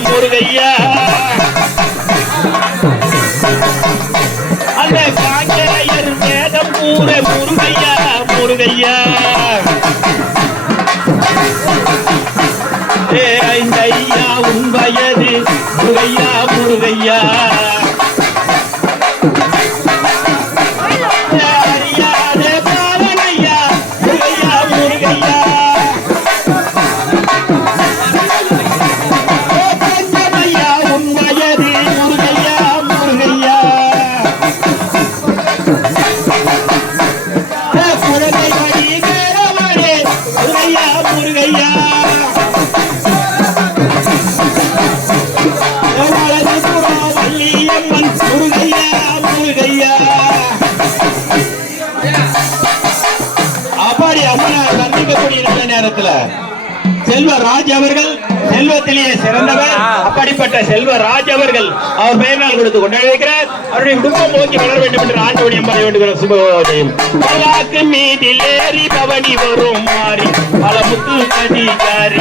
முருகையா அந்த காங்கேயர் வேதம் கூற முருகையா முருகையா இந்த ஐயா உன் வயது முருகையா முருகையா செல்வராஜ் அவர்கள் செல்வத்திலேயே சிறந்தவர். அப்படிப்பட்ட செல்வராஜ் அவர்கள் அவர் பெயர் கொடுத்து கொண்டாடுகிறார். அவருடைய குடும்பம் நோக்கி வளர வேண்டும் என்று ஆண்டவன் எம்பரை வேண்டுகிற சுபோதயம். மீதில் ஏறி பவனி வரும் மாறி பல முத்து கடிகாரி